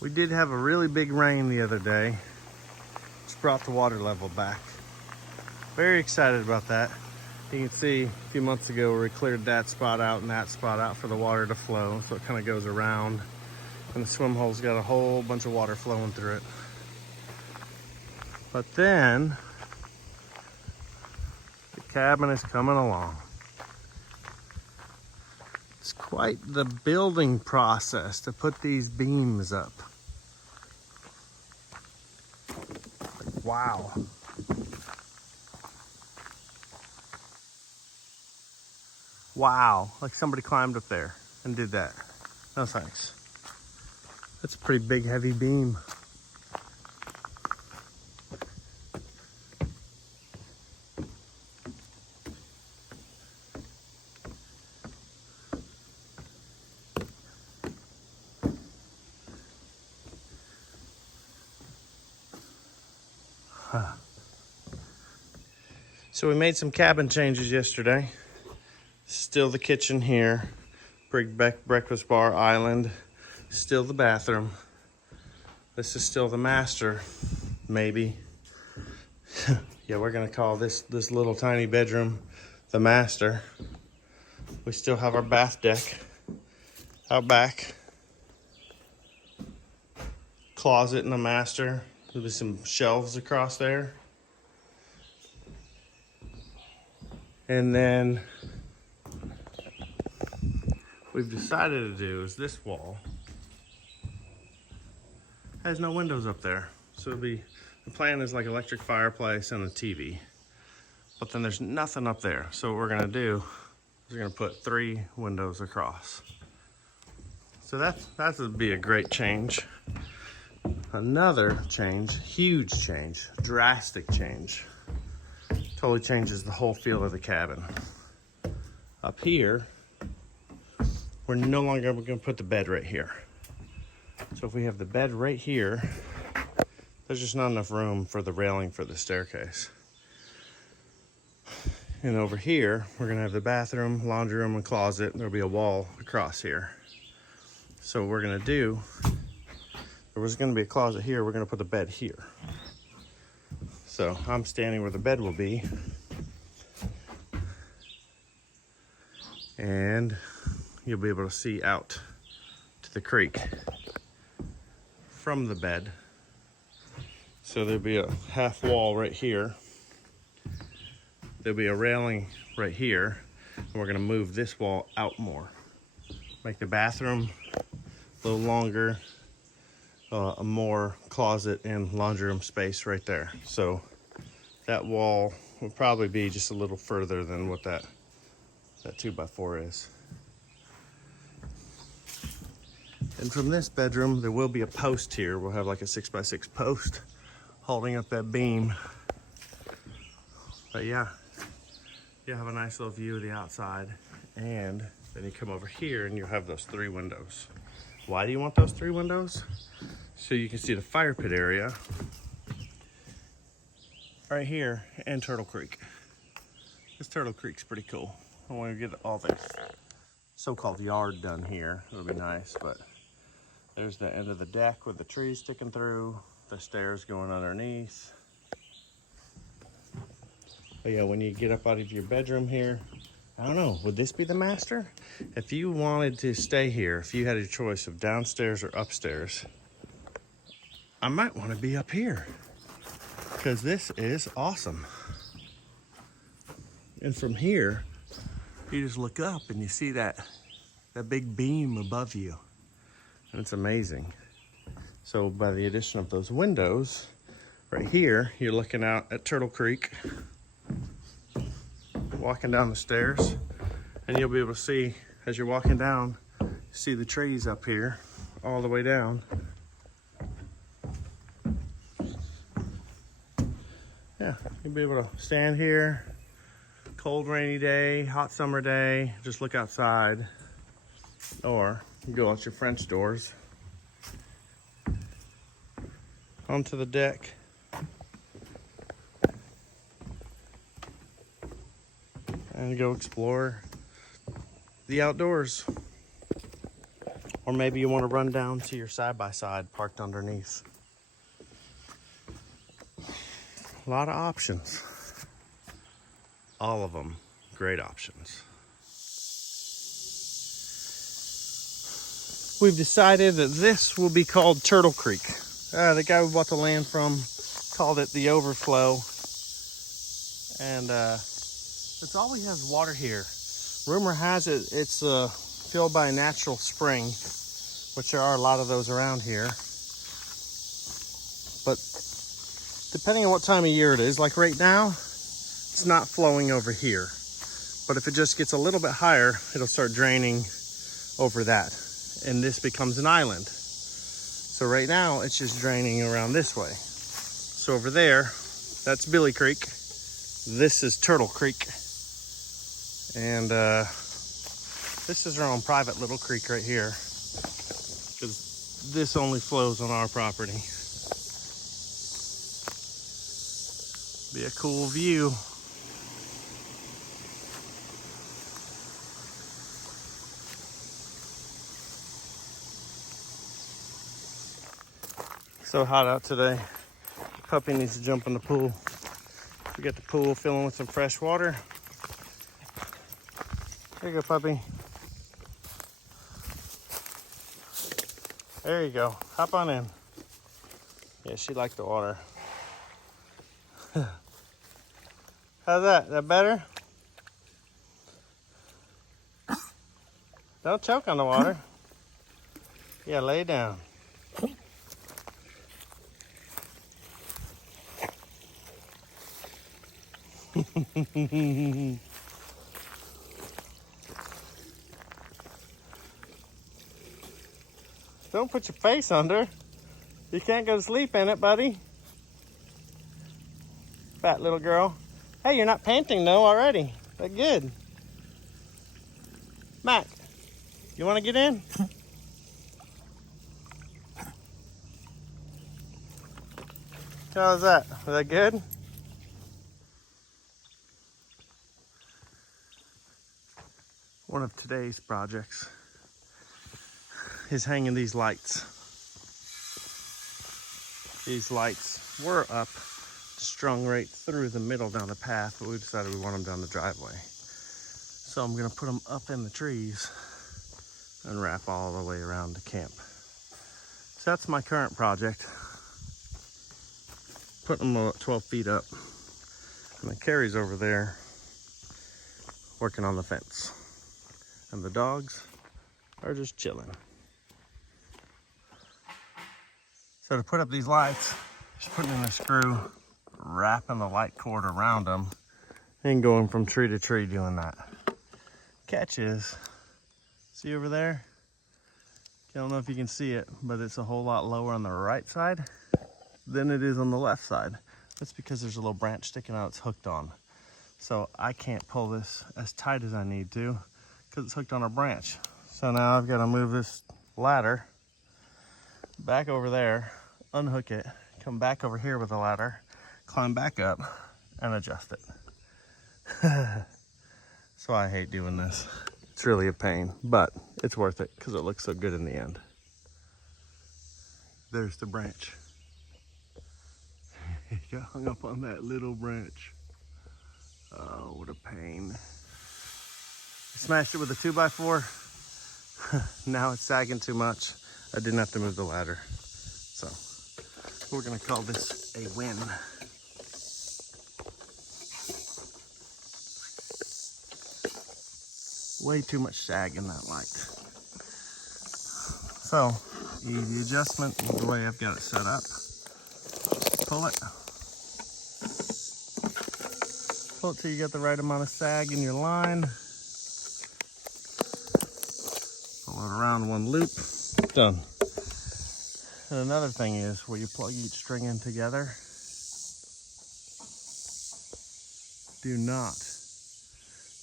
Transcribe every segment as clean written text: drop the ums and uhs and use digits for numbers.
We did have a really big rain the other day. It's brought the water level back. Very excited about that. You can see a few months ago we cleared that spot out and that spot out for the water to flow. So it kind of goes around, and the swim hole's got a whole bunch of water flowing through it. But then the cabin is coming along. It's quite the building process to put these beams up. Wow. Wow, like somebody climbed up there and did that. No thanks. That's a pretty big, heavy beam. So we made some cabin changes yesterday. Still the kitchen here. Big breakfast bar island. Still the bathroom. This is still the master, maybe. Yeah, we're gonna call this little tiny bedroom the master. We still have our bath deck out back. Closet in the master. There'll be some shelves across there. And then we've decided to do is this wall has no windows up there. So the plan is like electric fireplace and a TV. But then there's nothing up there. So what we're gonna do is we're gonna put 3 windows across. So that would be a great change. Another change, huge change, drastic change. Totally changes the whole feel of the cabin. Up here, we're no longer going to put the bed right here. So if we have the bed right here, there's just not enough room for the railing for the staircase. And over here, we're going to have the bathroom, laundry room, and closet. There'll be a wall across here. So what we're going to do, there was going to be a closet here, we're going to put the bed here. So I'm standing where the bed will be. And you'll be able to see out to the creek from the bed. So there'll be a half wall right here. There'll be a railing right here. And we're gonna move this wall out more. Make the bathroom a little longer, a more closet and laundry room space right there. So that wall will probably be just a little further than what that 2x4 is. And from this bedroom, there will be a post here. We'll have like a 6x6 post holding up that beam. But yeah, you'll have a nice little view of the outside. And then you come over here and you'll have those 3 windows. Why do you want those 3 windows? So you can see the fire pit area right here and Turtle Creek. This Turtle Creek's pretty cool. I want to get all the so-called yard done here. It'll be nice, but there's the end of the deck with the trees sticking through, the stairs going underneath. But yeah, when you get up out of your bedroom here, I don't know, would this be the master? If you wanted to stay here, if you had a choice of downstairs or upstairs, I might want to be up here because this is awesome. And from here, you just look up and you see that big beam above you. And it's amazing. So by the addition of those windows, right here, you're looking out at Turtle Creek, walking down the stairs, and you'll be able to see, as you're walking down, see the trees up here, all the way down. Yeah, you'll be able to stand here, cold rainy day, hot summer day, just look outside, or you go out your French doors onto the deck and go explore the outdoors. Or maybe you want to run down to your side-by-side parked underneath. A lot of options. All of them great options. We've decided that this will be called Turtle Creek. The guy we bought the land from called it the Overflow. And it's always has water here. Rumor has it it's filled by a natural spring, which there are a lot of those around here. But depending on what time of year it is, like right now, it's not flowing over here. But if it just gets a little bit higher, it'll start draining over that. And this becomes an island. So right now, it's just draining around this way. So over there, that's Billy Creek. This is Turtle Creek. And this is our own private little creek right here, because this only flows on our property. Be a cool view. So hot out today. Puppy needs to jump in the pool. We got the pool filling with some fresh water. There you go, puppy. There you go. Hop on in. Yeah, she liked the water. How's that? Is that better? Don't choke on the water. Yeah, lay down. Don't put your face under. You can't go to sleep in it, buddy. Fat little girl. Hey, you're not panting though already. That's good. Mac, you want to get in? How was that? Was that good? One of today's projects is hanging these lights. These lights were up, strung right through the middle down the path, but we decided we want them down the driveway. So I'm gonna put them up in the trees and wrap all the way around the camp. So that's my current project. Putting them 12 feet up. And the Carrie's over there working on the fence. And the dogs are just chilling. So to put up these lights, just putting in a screw, wrapping the light cord around them, and going from tree to tree doing that. Catch is, see over there? I don't know if you can see it, but it's a whole lot lower on the right side than it is on the left side. That's because there's a little branch sticking out it's hooked on. So I can't pull this as tight as I need to because it's hooked on a branch. So now I've got to move this ladder back over there, unhook it, come back over here with the ladder, climb back up, and adjust it. So I hate doing this. It's really a pain, but it's worth it because it looks so good in the end. There's the branch. It got hung up on that little branch. Oh, what a pain. Smashed it with a 2x4. Now it's sagging too much. I didn't have to move the ladder. So we're gonna call this a win. Way too much sag in that light. So easy adjustment the way I've got it set up. Pull it. Pull it till you get the right amount of sag in your line. Pull it around one loop. Done. And another thing is where you plug each string in together, do not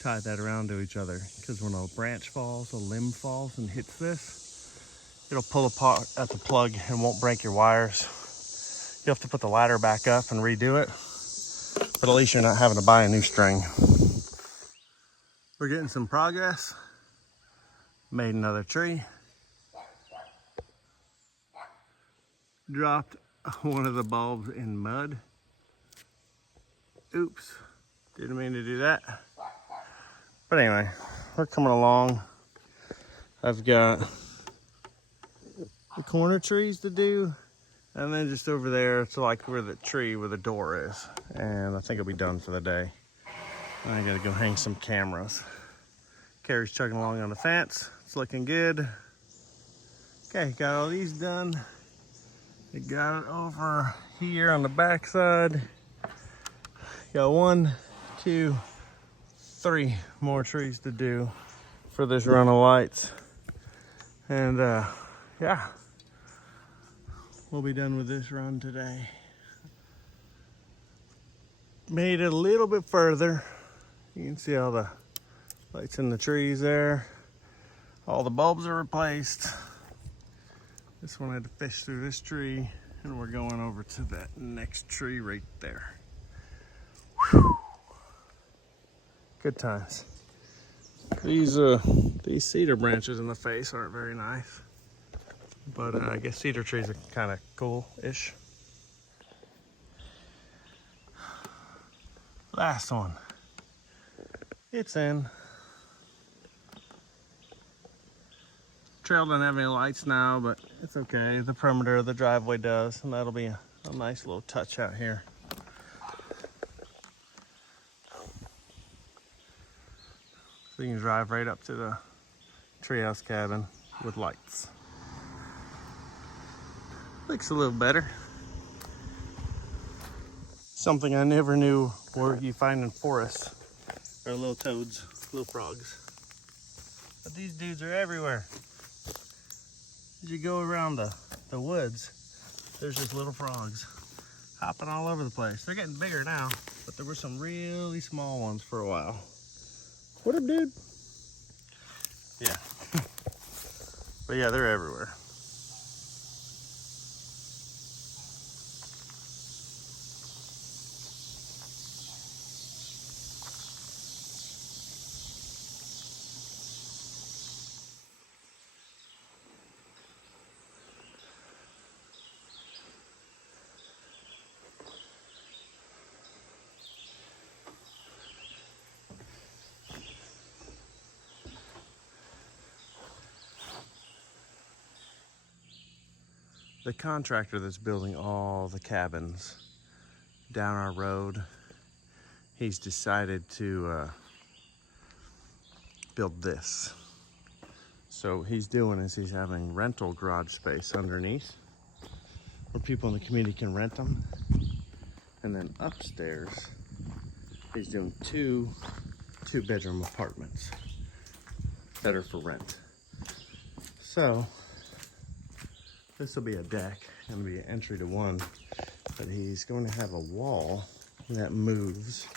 tie that around to each other, because when a branch falls, a limb falls and hits this, it'll pull apart at the plug and won't break your wires. You have to put the ladder back up and redo it, but at least you're not having to buy a new string. We're getting some progress. Made another tree. dropped one of the bulbs in mud. Oops, didn't mean to do that. But anyway, we're coming along. I've got the corner trees to do, and then just over there to like where the tree where the door is. And I think I'll be done for the day. I gotta go hang some cameras. Carrie's chugging along on the fence. It's looking good. Okay, got all these done. We got it over here on the back side. Got 1, 2, 3 more trees to do for this run of lights. And yeah, we'll be done with this run today. Made it a little bit further. You can see all the lights in the trees there. All the bulbs are replaced. This one had to fish through this tree, and we're going over to that next tree right there. Whew. Good times. These cedar branches in the face aren't very nice, but I guess cedar trees are kind of cool-ish. Last one. It's in. Trail doesn't have any lights now, but it's okay. The perimeter of the driveway does, and that'll be a nice little touch out here. So you can drive right up to the treehouse cabin with lights. Looks a little better. Something I never knew where you find in forests are little toads, little frogs. But these dudes are everywhere. As you go around the woods, there's just little frogs hopping all over the place. They're getting bigger now, but there were some really small ones for a while. What up, dude? Yeah. But yeah, they're everywhere. The contractor that's building all the cabins down our road, he's decided to build this. So what he's doing is he's having rental garage space underneath where people in the community can rent them. And then upstairs, he's doing two bedroom apartments that are for rent. So this will be a deck, and be an entry to one, but he's going to have a wall that moves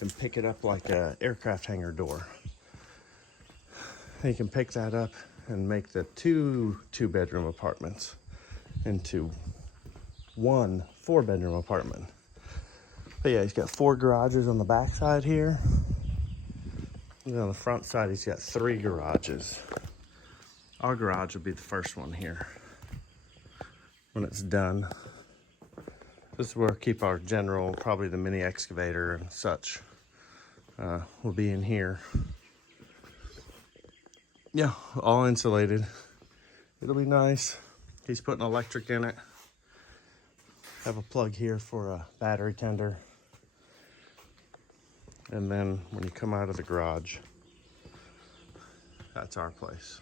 and pick it up like a aircraft hangar door. He can pick that up and make the two bedroom apartments into one 4-bedroom apartment. But yeah, he's got 4 garages on the back side here. And on the front side, he's got 3 garages. Our garage will be the first one here when it's done. This is where we'll keep our general, probably the mini excavator and such. Will be in here. Yeah, all insulated. It'll be nice. He's putting electric in it. Have a plug here for a battery tender. And then when you come out of the garage, that's our place.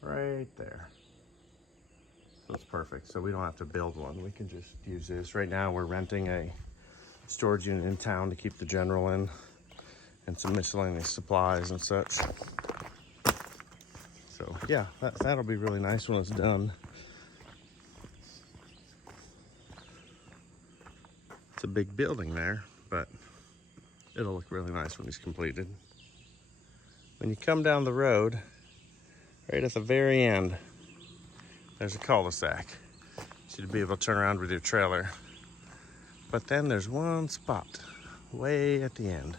Right there. So it's perfect. So we don't have to build one. We can just use this. Right now we're renting a storage unit in town to keep the general in and some miscellaneous supplies and such. So yeah, that'll be really nice when it's done. It's a big building there, but it'll look really nice when it's completed. When you come down the road, right at the very end, there's a cul-de-sac. So you'd be able to turn around with your trailer. But then there's one spot way at the end.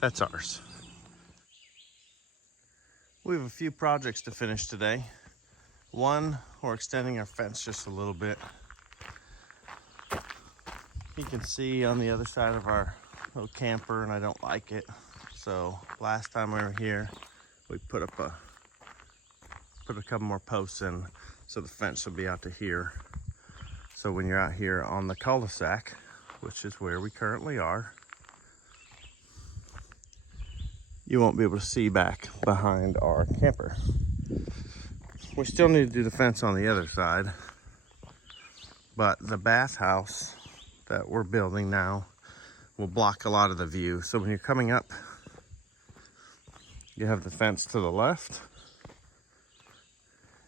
That's ours. We have a few projects to finish today. One, we're extending our fence just a little bit. You can see on the other side of our little camper, and I don't like it. So last time we were here, we put a couple more posts in, so the fence will be out to here. So when you're out here on the cul-de-sac, which is where we currently are, you won't be able to see back behind our camper. We still need to do the fence on the other side, but the bathhouse that we're building now will block a lot of the view. So when you're coming up, you have the fence to the left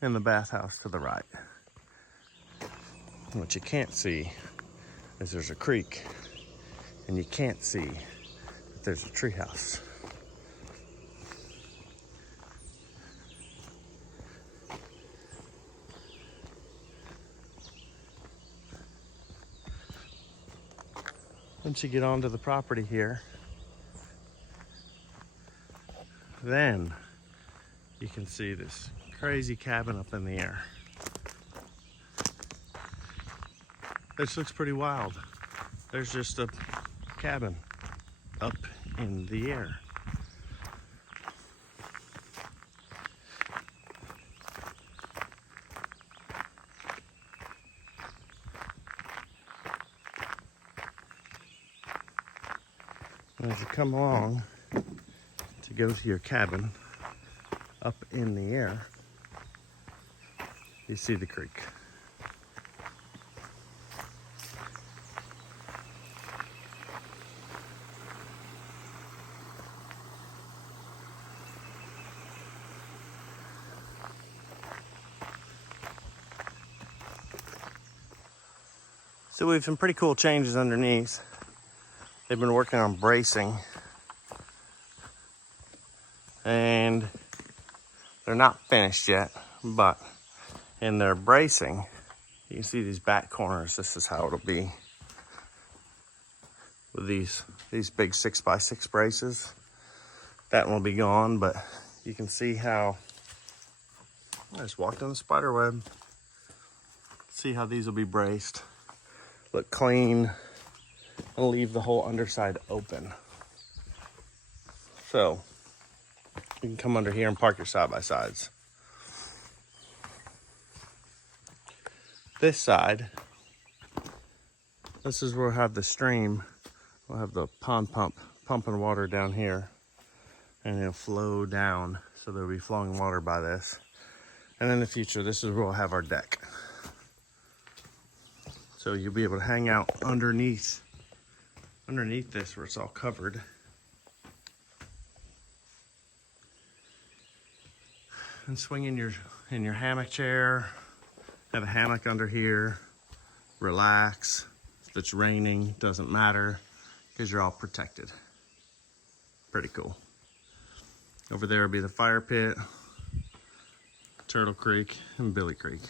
and the bathhouse to the right. And what you can't see is there's a creek, and you can't see that there's a treehouse. Once you get onto the property here, then you can see this crazy cabin up in the air. This looks pretty wild. There's just a cabin up in the air. And as you come along to go to your cabin up in the air, you see the creek. So we have some pretty cool changes underneath. They've been working on bracing, and they're not finished yet, but in their bracing, you can see these back corners. This is how it'll be with these big 6x6 braces. That one will be gone, but you can see how I just walked on the spider web. See how these will be braced, look clean, and leave the whole underside open. So you can come under here and park your side-by-sides. This side, this is where we'll have the stream. We'll have the pond pump pumping water down here, and it'll flow down, so there'll be flowing water by this. And in the future, this is where we'll have our deck. So you'll be able to hang out underneath this where it's all covered. And swing in your hammock chair, have a hammock under here, relax. If it's raining, doesn't matter, because you're all protected. Pretty cool. Over there will be the fire pit, Turtle Creek, and Billy Creek.